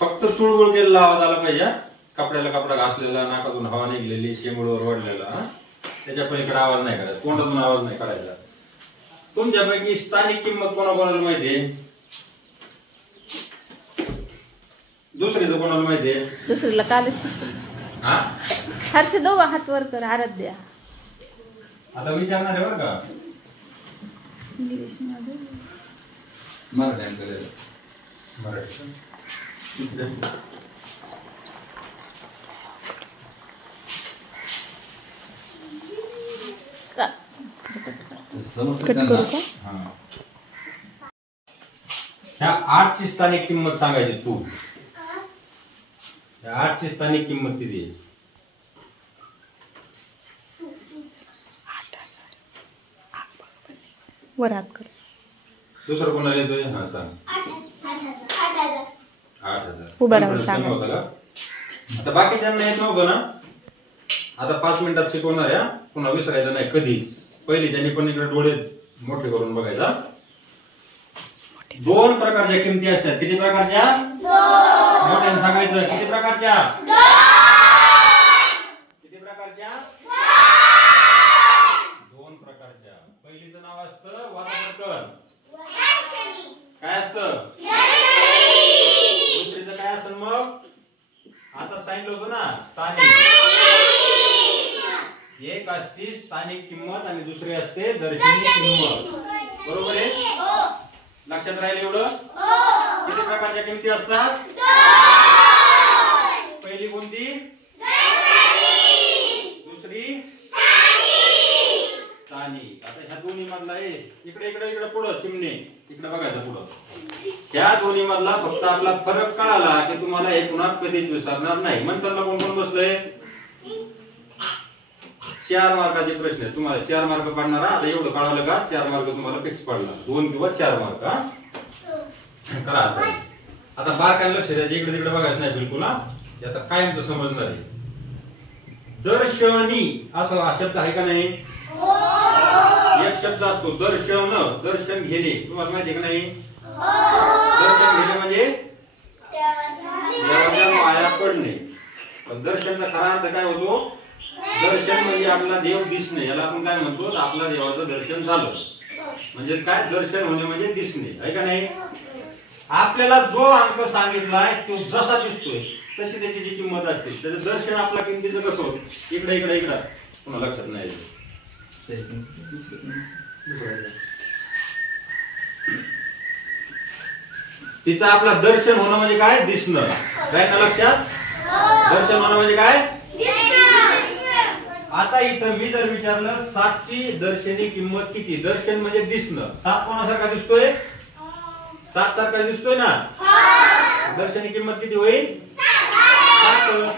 फक्त चुळबुळ केलेला आवाज आला पाहिजे. कपड्याला कपडा घासलेला, नाकातून हवा निघलेली, शेंबूडवर वडलेला, त्याच्या पलीकडे आवाज नाही करायचा, तोंडातून आवाज नाही काढायचा. तुमच्यापैकी स्थानिक किंमत कोणाकोणाला माहितीये? दुसरीचं कोणाला माहितीये? दुसरीला कालच हा हर्ष दो हात वर कर. आराध्या आता विचारणार आहे बरं का. इंग्लिश मध्ये मराठी ह्या 8 ची स्थानिक किंमत सांगायची तू. ह्या 8 ची स्थानिक किंमत किती आहे? वर हात कर. दुसरं कोणाला येतोय? हा सांग. 8,000. उभं राहून सांग. आता बाकीच्यांना येत नव्हतं ना. आता 5 मिनिटात शिकवणार आहे. पुन्हा विसरायचं नाही कधीच. पहिली ज्यांनी पण इकडे डोळे मोठे करून बघायचा. 2 प्रकारच्या किमती असतात. किती प्रकारच्या? मोठ्याने सांगायचं. किती प्रकारच्या? किती प्रकारच्या? 2 प्रकारच्या. पहिलीचं नाव असतं वातावरण. काय असतं? दुसरीचं काय असतं मग? आता सांगितलं होतं ना स्थानिक. एक असते स्थानिक किंमत आणि दुसरी असते दर्शनी किंमत. बरोबर आहे? लक्षात राहील एवढं? किती प्रकारच्या किमती असतात? पहिली कोणती? दुसरी स्थानिक. आता ह्या दोन्ही मधला आहे. इकडे इकडे इकडे पुढं चिमणे इकडे बघायचं पुढं. ह्या दोन्ही मधला फक्त आपला फरक कळाला की तुम्हाला हे पुन्हा कधीच विसरणार नाही. मंथनला कोण कोण बसलंय? 4 मार्काचे प्रश्न आहे. तुम्हाला 4 मार्क पडणार. आता एवढं कळालं का 4 मार्क तुम्हाला फिक्स पडला. 2 किंवा 4 मार्क करा. आता बारकाईने लक्ष द्यायचं. इकडे तिकडे बघायचं नाही बिलकुल. आता कायमचं समजणार आहे. दर्शनी असं हा शब्द आहे का नाही? एक शब्द असतो दर्शन. दर्शन घेणे. तुम्हाला माहिती का नाही? दर्शन घेणे म्हणजे देवाच्या माया पडणे. पण दर्शनचा खरा अर्थ काय होतो? दर्शन म्हणजे आपला देव दिसणे. याला आपण काय म्हणतो? आपला देवाचं दर्शन झालं म्हणजे काय? दर्शन होणे म्हणजे दिसणे. आहे का नाही? आपल्याला जो अंक सांगितलाय तो जसा दिसतोय तशी त्याची जी किंमत असते. त्याचं दर्शन आपल्या किमतीचं कसं होतं? इकडे इकडे इकडे पुन्हा लक्षात नाही. तिचं आपला दर्शन होणं म्हणजे काय? दिसणं. काय ना लक्षात? दर्शन होणं म्हणजे काय? आता इथं मी जर विचारलं 7 ची दर्शनी किंमत किती? दर्शन म्हणजे दिसणं. 7 कोणासारखा दिसतोय? 7 सारखा दिसतोय ना. दर्शनी किंमत किती होईल? 7.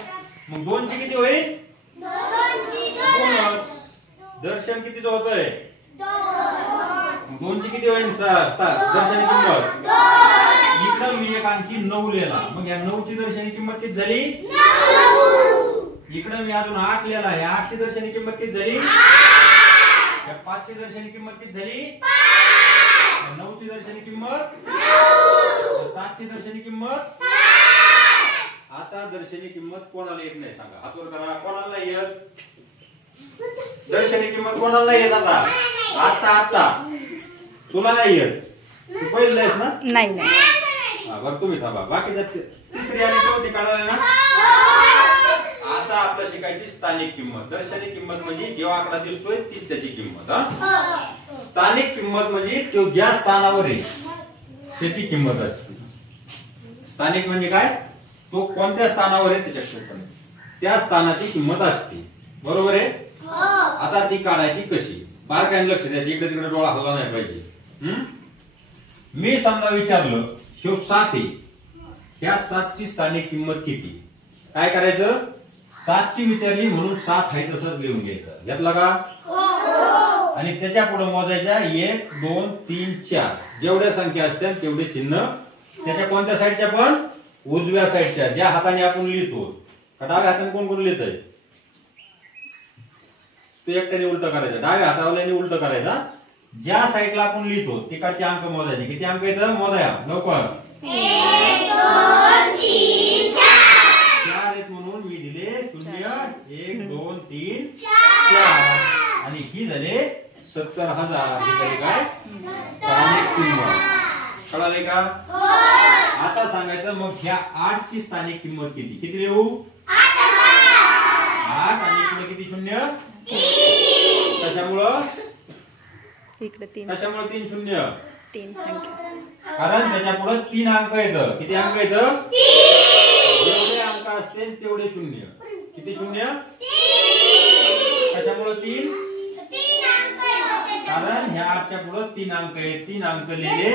मग 2 ची किती होईल? 2. दर्शन कितीचं होतंय? 2 ची किती होईल दर्शनी किंमत? इकडं मी एक आणखी 9 लिहिला. मग या 9 ची दर्शनी किंमत किती झाली? इकडे मी अजून 8 लिहिला आहे. 8 ची दर्शनी किंमत किती झाली? 5 ची दर्शनी किंमत किती झाली? 9 ची दर्शनी किंमत 7 ची दर्शनी किंमत. आता दर्शनी किंमत कोणाला येत नाही सांगा? हातवर करा. कोणाला येत? दर्शनी किंमत कोणाला येत? आता तुला नाही येत. तू पहिलं आहेस ना? नाही. बरं तुम्ही थांबा. बाकीच्या तिसरी आणि चौथी काढायला ना. आता आपल्याला शिकायची स्थानिक किंमत. दर्शनी किंमत म्हणजे जेव्हा आकडा दिसतोय तीच त्याची किंमत. स्थानिक किंमत म्हणजे तो ज्या स्थानावर आहे त्याची किंमत असते. स्थानिक म्हणजे काय? तो कोणत्या स्थानावर आहे त्याच्या त्या स्थानाची किंमत असते. बरोबर आहे? आता ती काढायची कशी? बारकाईने लक्ष द्यायची. इकडे तिकडे डोळा हलला नाही पाहिजे. मी समजा विचारलं ह्यो 7 आहे. ह्या 7 ची स्थानिक किंमत किती? काय करायचं? 7 ची विचारली म्हणून 7 आहे तसंच लिहून घ्यायचं. घेतला का? आणि त्याच्या पुढे मोजायच्या 1 2 3 4 जेवढ्या संख्या असतात तेवढे चिन्ह. त्याच्या कोणत्या साईडच्या? पण उजव्या साईडच्या. ज्या हाताने आपण लिहितो. डाव्या हाताने कोण कोण लिहितंय? तो एकट्याने उलट करायचं. डाव्या हातावाल्याने उलट करायचा. ज्या साईडला आपण लिहितो तिकडचे अंक मोजायचे. किती अंक येतं? मोजाया लवकर. 1 2 3 झाले 70,000 ही झाली काय स्थानिक किंमत. कळाले का? आता सांगायचं मग ह्या 8 ची स्थानिक किंमत किती किती लिहू 8 आणि पुढे किती शून्य 3. कशामुळं इकडे 3 कशामुळे 3 शून्य 3 संख्या कारण त्याच्या पुढे 3 अंक येतं. किती अंक येतं जेवढे अंक असतील तेवढे शून्य. किती शून्य 3. कशामुळे 3 कारण ह्या 8 च्या पुढे 3 अंक आहेत. 3 अंक लिहिले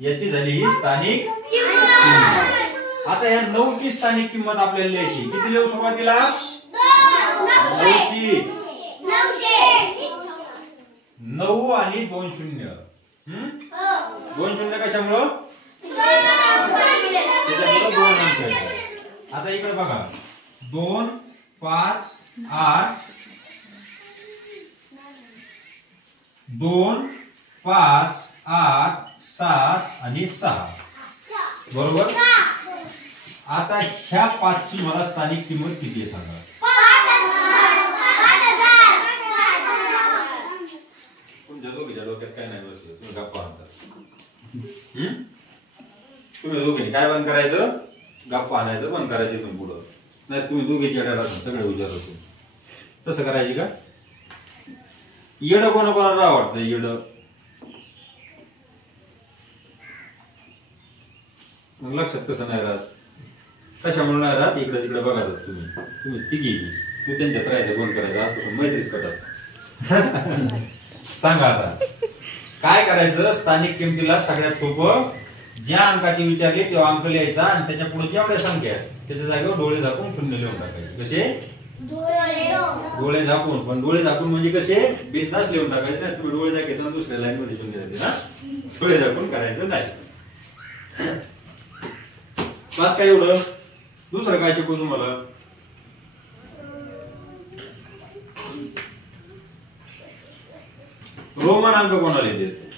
याची झाली ही स्थानिक किंमत. आता ह्या 9 ची स्थानिक किंमत आपल्याला लिहायची. किती लिहू सुरुवातीला 9 ची 9 आणि 2 शून्य 2 शून्य कशामुळं त्याच्यामुळे 2 अंक आहेत. आता इकडे बघा 2 5 8 2 5 8 7 आणि 6 बरोबर. आता ह्या 5 ची मला स्थानिक किंमत किती आहे सांगा. तुमच्या दोघीच्या डोक्यात काय नाही बसलं तुम्ही गप्पा आणता. तुम्ही दोघींनी काय बंद करायचं गप्पा आणायचं बंद करायचं इथून पुढं. नाही तुम्ही दोघी येड्याला सगळे हुशार होतो. तसं करायची का? येडं कोणाकोणाला आवडतं येडं मग लक्षात कसं नाही राहत कशामुळे नाही राहत. इकडे तिकडे बघायचं तुम्ही तुम्ही तिघी तू त्यांच्यात राहायचं बंद करायचं आजपासून मैत्रीच करतात. सांगा आता काय करायचं. स्थानिक किमतीला सगळ्यात सोपं ज्या अंकाची विचारली तेव्हा अंक लिहायचा आणि त्याच्या पुढे जेवढ्या संख्या आहेत त्याच्या जागेवर डोळे झाकून शून्य लिहून टाकायचे. कसे डोळे झाकून. पण डोळे झाकून म्हणजे कसे बिनधास्त लिहून टाकायचे ना. तुम्ही डोळे झाके दुसऱ्या लाईन मध्ये शून्य जाते ना. डोळे झाकून करायचं नाही. बस काय एवढं दुसरं काय शिकू तुम्हाला. रोमन अंक कोणाला येते